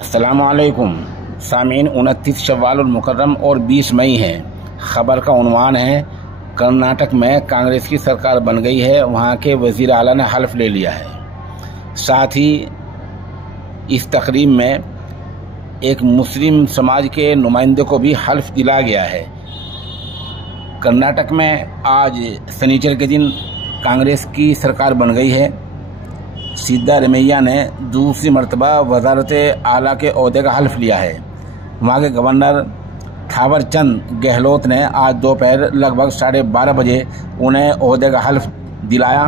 अस्सलामुअलैकुम सामीन। 29 शव्वाल मुकर्रम और 20 मई है। खबर का उन्वान है, कर्नाटक में कांग्रेस की सरकार बन गई है। वहाँ के वज़ीर आला ने हल्फ ले लिया है। साथ ही इस तकरीब में एक मुस्लिम समाज के नुमाइंदे को भी हल्फ दिलाया गया है। कर्नाटक में आज शनिचर के दिन कांग्रेस की सरकार बन गई है। सिद्धारमैया ने दूसरी मरतबा वज़ारत आला के ओहदे का हल्फ लिया है। वहाँ के गवर्नर थावरचंद गहलोत ने आज दोपहर लगभग 12:30 बजे उन्हें ओहदे का हल्फ दिलाया।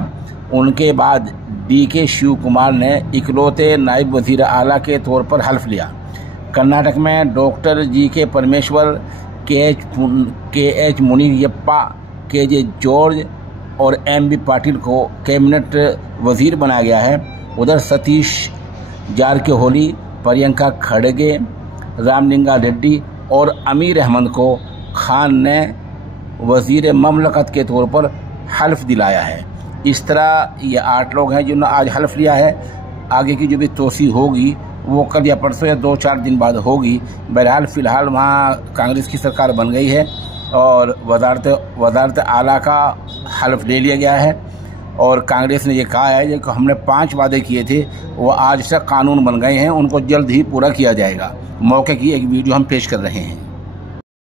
उनके बाद DK शिव कुमार ने इकलौते नायब वज़ीर आला के तौर पर हल्फ लिया। कर्नाटक में डॉक्टर GK परमेश्वर, KH मुनियप्पा, KJ जॉर्ज और MB पाटिल को कैबिनेट वजीर बनाया गया है। उधर सतीश जारकिहोली, प्रियंका खड़गे, रामलिंगा रेड्डी और अमीर अहमद को खान ने वजीर ममलकत के तौर पर हल्फ दिलाया है। इस तरह ये 8 लोग हैं जिन्होंने आज हल्फ लिया है। आगे की जो भी तोसी होगी वो कल या परसों या 2-4 दिन बाद होगी। बहरहाल फ़िलहाल वहाँ कांग्रेस की सरकार बन गई है और वज़ारत आला का हल्फ ले लिया गया है। और कांग्रेस ने ये कहा है कि हमने 5 वादे किए थे वो आज से कानून बन गए हैं, उनको जल्द ही पूरा किया जाएगा। मौके की एक वीडियो हम पेश कर रहे हैं।